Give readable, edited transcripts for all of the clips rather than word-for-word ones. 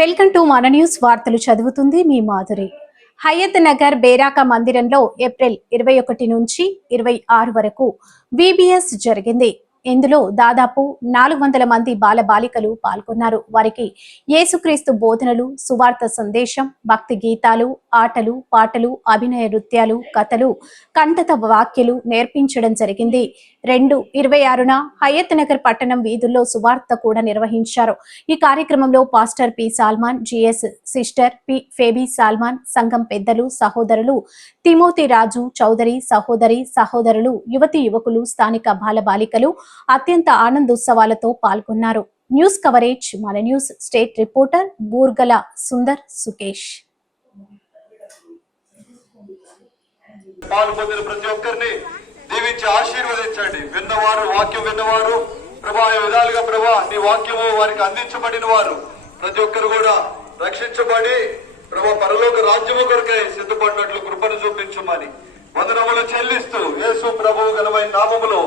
Welcome to మన news. వార్తలు చదువుతుంది మీ మాధురి. హయత్ నగర్ బేరాక మందిరంలో ఏప్రిల్ 21 నుంచి 26 వరకు విబిఎస్ జరిగింది. ఇందులో దాదాపు 400 మంది బాలబాలికలు పాల్గొన్నారు. వారికి యేసుక్రీస్తు బోధనలు, సువార్త సందేశం, భక్తి గీతాలు, ఆటలు, పాటలు, అభినయ నృత్యాలు, కథలు, కంఠత వాక్యలు నేర్పించడం జరిగింది. 2/26న హయత్ నగర్ పట్టణం వీధుల్లో సువార్త కూడా నిర్వహించారు. ఈ కార్యక్రమంలో pastor P Solomon, GS sister P Phoebe Solomon, సంఘం పెద్దలు, సహోదరులు తిమోతి రాజు చౌదరి, సహోదరులు, యువతి యువకులు, స్థానిక బాలబాలికలు అత్యంత ఆనందోత్సవాలతో పాల్గొన్నారు. న్యూస్ కవరేజ్ మన news state reporter Burgala Sundar Sukesh. పాల్గొన్న ప్రతి ఒక్కరిని దీవించి ఆశీర్వదించండి. విన్నవారు, వాక్యం విన్నవారు ప్రభా విధాలుగా ప్రభా నీ వాక్యము వారికి అందించబడిన వారు ప్రతి ఒక్కరు కూడా రక్షించబడి ప్రభా పరలోక రాజ్యము కొరకై సిద్ధపడినట్లు కృపను చూపించమని వందనములు చెల్లిస్తూ యేసు ప్రభువు ఘనమైన నామములో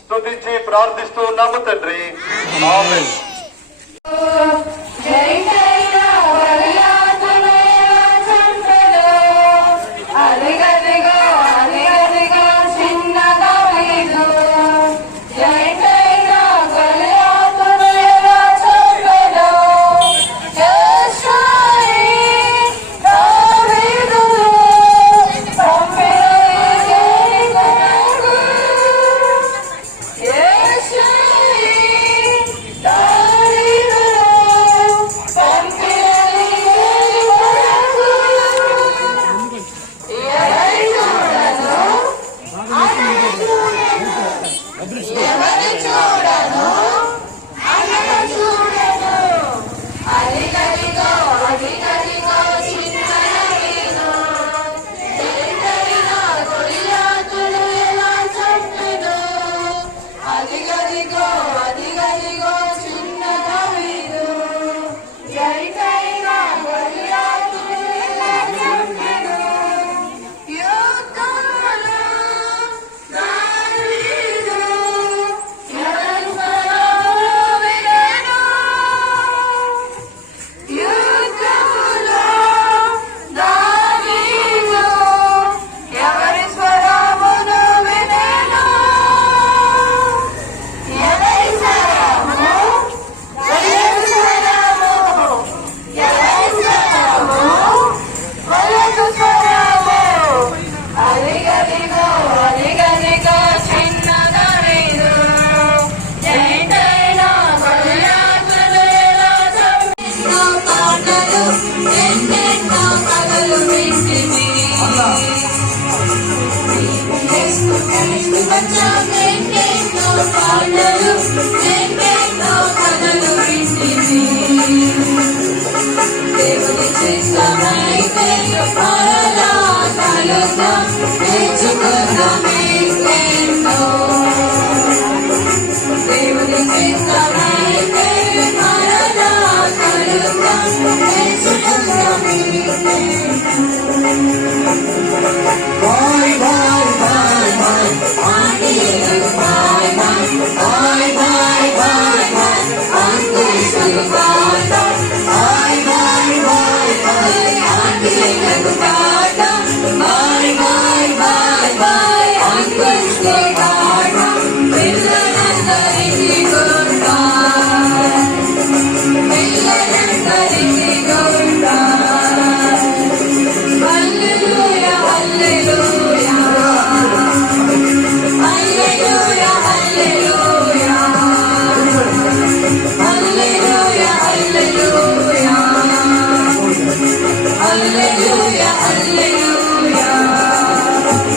స్తుతించి ప్రార్థిస్తూ ఉన్నాము తండ్రి. ఆమేన్. Bye bye bye bye bye.